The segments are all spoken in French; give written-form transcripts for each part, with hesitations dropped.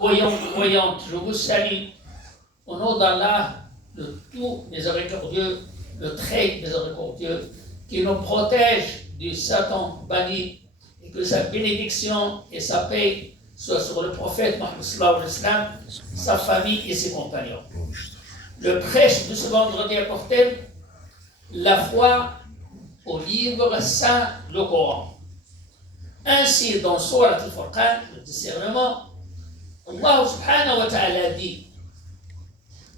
Voyante, je vous salue au nom d'Allah, le tout miséricordieux, le très miséricordieux, qui nous protège du Satan banni, et que sa bénédiction et sa paix soient sur le prophète Mohammed sallallahu alayhi wa sallam, sa famille et ses compagnons. Le prêche de ce vendredi apportait la foi au livre saint, le Coran. Ainsi, dans Surat al-Furqan, le discernement, Allah subhanahu wa ta'ala dit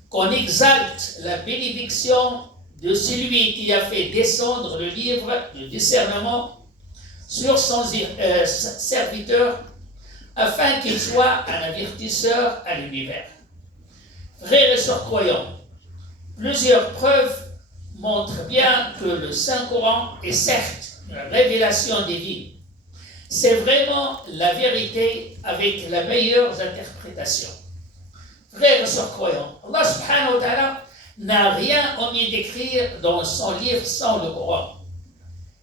qu'on exalte la bénédiction de celui qui a fait descendre le livre du discernement sur son serviteur afin qu'il soit un avertisseur à l'univers. Frères et sœurs croyants, plusieurs preuves montrent bien que le Saint-Coran est certes une révélation divine. C'est vraiment la vérité avec la meilleure interprétation. Frères et sœurs croyants, Allah subhanahu wa ta'ala n'a rien omis d'écrire dans son livre sans le Coran.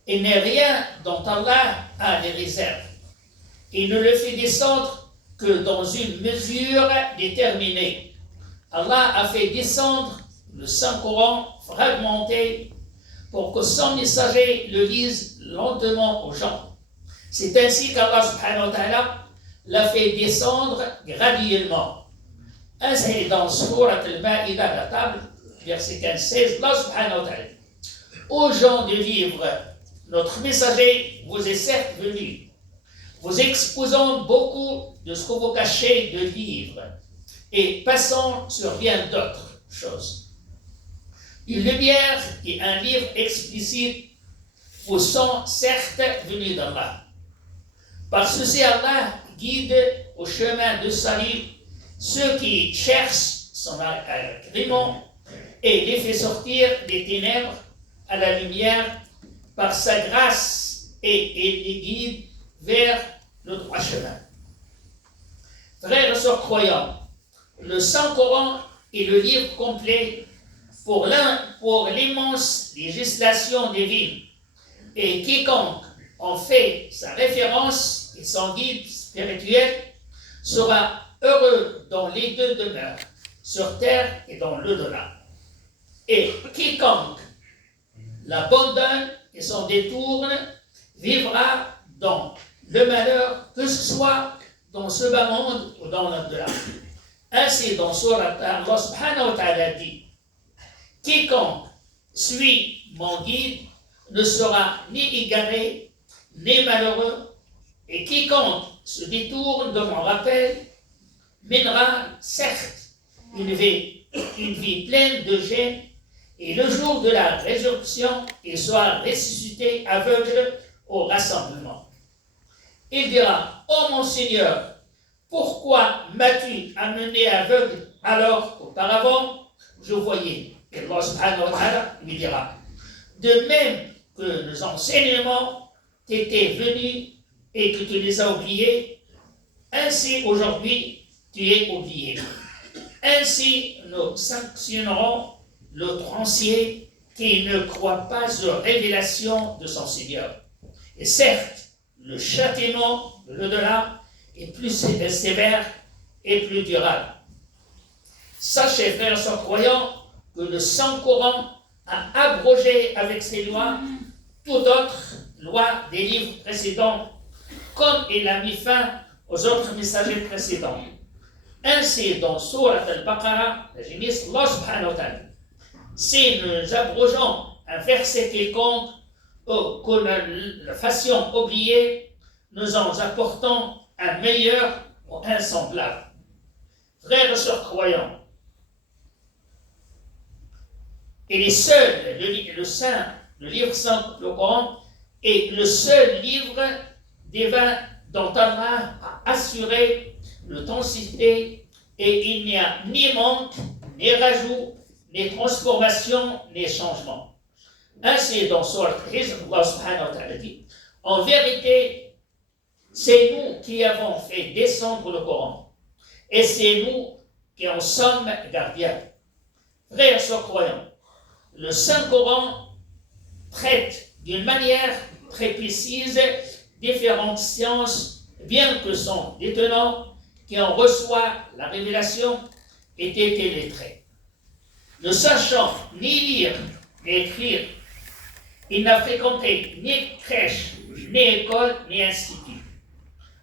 Il n'est rien dont Allah a des réserves. Il ne le fait descendre que dans une mesure déterminée. Allah a fait descendre le Saint-Coran fragmenté pour que son messager le lise lentement aux gens. C'est ainsi qu'Allah subhanahu wa ta'ala l'a fait descendre graduellement. Ainsi dans Surat al-Ma'ida, la table, verset 15-16, Allah subhanahu wa ta'ala. Aux gens du livre, notre messager vous est certes venu, vous exposant beaucoup de ce que vous cachez de livres et passant sur bien d'autres choses. Une lumière et un livre explicite vous sont certes venus d'Allah. Par ceci, Allah guide au chemin de salut ceux qui cherchent son agrément et les fait sortir des ténèbres à la lumière par sa grâce et les guide vers le droit chemin. Frères et sœurs croyants, le Saint-Coran est le livre complet pour l'immense législation divine, et quiconque en fait sa référence et son guide spirituel sera heureux dans les deux demeures, sur terre et dans l'au-delà. Et quiconque l'abandonne et s'en détourne vivra dans le malheur, que ce soit dans ce bas monde ou dans l'au-delà. Ainsi, dans Surat Allah subhanahu wa ta'ala dit: quiconque suit mon guide ne sera ni égaré, ni malheureux, et quiconque se détourne de mon rappel mènera certes une vie pleine de gêne, et le jour de la résurrection, il sera ressuscité aveugle au rassemblement. Il dira: ô mon Seigneur, pourquoi m'as-tu amené aveugle alors qu'auparavant je voyais? Et Allah subhanahu wa ta'ala lui dira: de même que nos enseignements t'étaient venus et que tu les as oubliés, ainsi aujourd'hui tu es oublié. Ainsi nous sanctionnerons l'outrancier qui ne croit pas aux révélations de son Seigneur. Et certes, le châtiment de l'au-delà est plus sévère et plus durable. Sachez, frères et sœurs croyants, que le Saint-Coran a abrogé avec ses lois toute autre loi des livres précédents, comme il a mis fin aux autres messagers précédents. Ainsi, dans Surat al-Baqarah, Allah subhanahu wa ta'ala: si nous abrogeons un verset quelconque ou que nous le fassions oublier, nous en apportons un meilleur ou un semblable. Frères et sœurs croyants, il est seul, le livre saint, le Coran, est le seul livre divin dont Allah a assuré l'authenticité, et il n'y a ni manque, ni rajout, ni transformation, ni changement. Ainsi, dans Surat al-Hijr, Allah subhanahu wa ta'ala dit: en vérité, c'est nous qui avons fait descendre le Coran, et c'est nous qui en sommes gardiens. Frères et sœurs croyants, le Saint-Coran traite d'une manière très précise différentes sciences, bien que son détenant qui en reçoit la révélation était illettré. Ne sachant ni lire ni écrire, il n'a fréquenté ni crèche, ni école, ni institut.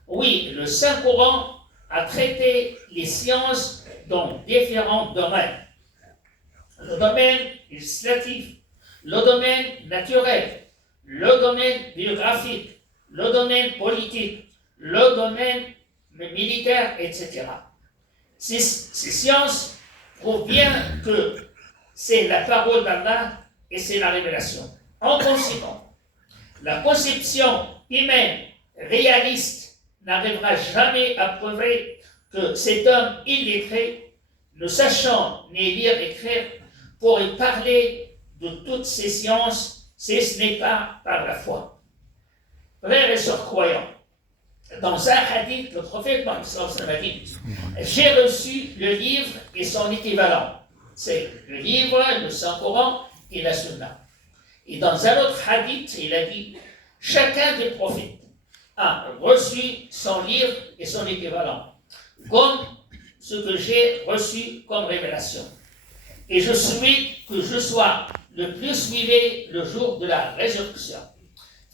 Oui, le Saint-Coran a traité les sciences dans différents domaines. Le domaine législatif, le domaine naturel, le domaine biographique, le domaine politique, le domaine militaire, etc. Ces sciences prouvent bien que c'est la parole d'Allah et c'est la révélation. En conséquence, la conception humaine réaliste n'arrivera jamais à prouver que cet homme illettré, ne sachant ni lire ni écrire, pourrait parler de toutes ces sciences si ce n'est pas par la foi. Frères et sœurs croyants, dans un hadith, le prophète Mohammed a dit « J'ai reçu le livre et son équivalent. » C'est le livre, le Saint-Coran et la Sunna. Et dans un autre hadith, il a dit « Chacun des prophètes a reçu son livre et son équivalent, comme ce que j'ai reçu comme révélation. Et je souhaite que je sois le plus suivi le jour de la résurrection. »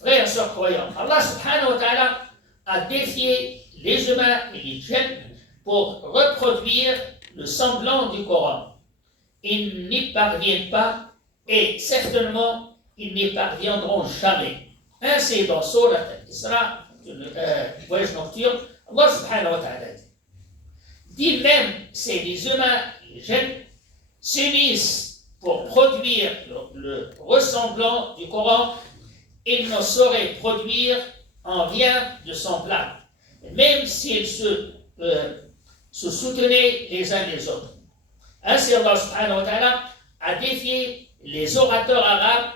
Frères et sœurs croyants, Allah subhanahu wa ta'ala a défié les humains et les djinns pour reproduire le semblant du Coran. Ils n'y parviennent pas et certainement ils n'y parviendront jamais. Ainsi, dans Surat Al-Isra, le voyage nocturne, Allah subhanahu wa ta'ala dit même si les humains et les djinns s'unissent pour produire le ressemblant du Coran, ils ne sauraient produire en rien de semblable, même s'ils se soutenaient les uns les autres. Ainsi, Allah subhanahu wa ta'ala a défié les orateurs arabes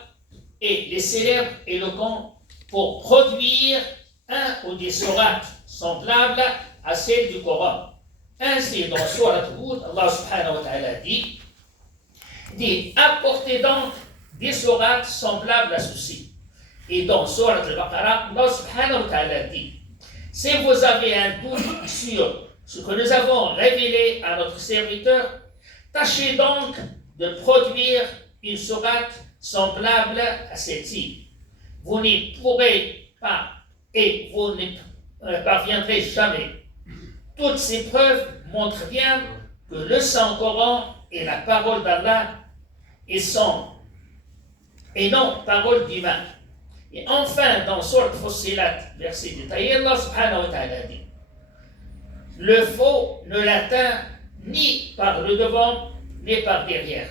et les célèbres éloquents pour produire un ou des sourates semblables à celles du Coran. Ainsi, dans Surat Hud, Allah subhanahu wa ta'ala dit apportez donc des sourates semblables à ceci. Et dans Surat Al-Baqarah, Allah subhanahu wa ta'ala dit si vous avez un doute sur ce que nous avons révélé à notre serviteur, tâchez donc de produire une sourate semblable à celle-ci. Vous n'y pourrez pas et vous n'y parviendrez jamais. Toutes ces preuves montrent bien que le Saint-Coran est la parole d'Allah et non parole d'humain. Et enfin, dans Surat Fussilat, verset détaillé, Allah subhanahu wa ta'ala dit le faux ne l'atteint ni par le devant, ni par derrière.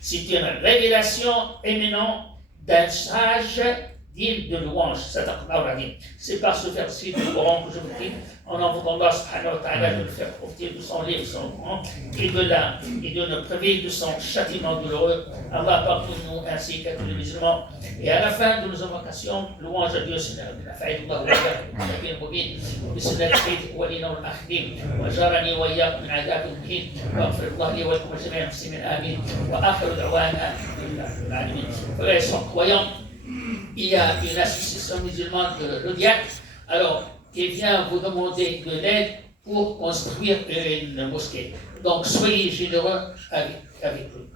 C'est une révélation éminente d'un sage digne de louange. C'est par ce verset du Coran que je vous dis, en invoquant Allah subhanahu wa ta'ala de le faire profiter de son livre, son Coran, et de nous priver de son châtiment douloureux. Allah pardonne-nous ainsi qu'à tous les musulmans. Et à la fin de nos invocations, louange à Dieu, Seigneur. بسنة ولينا والآخرين وجارني وإياكم من عذاب المهين واغفر الله لي ولكم وجميع المسلمين آمين وآخر دعوانا لله العالمين. Frères et sœurs croyants, il y a une association musulmane de l'Odiac, alors qui vient vous demander de l'aide pour construire une mosquée. Donc soyez généreux avec eux.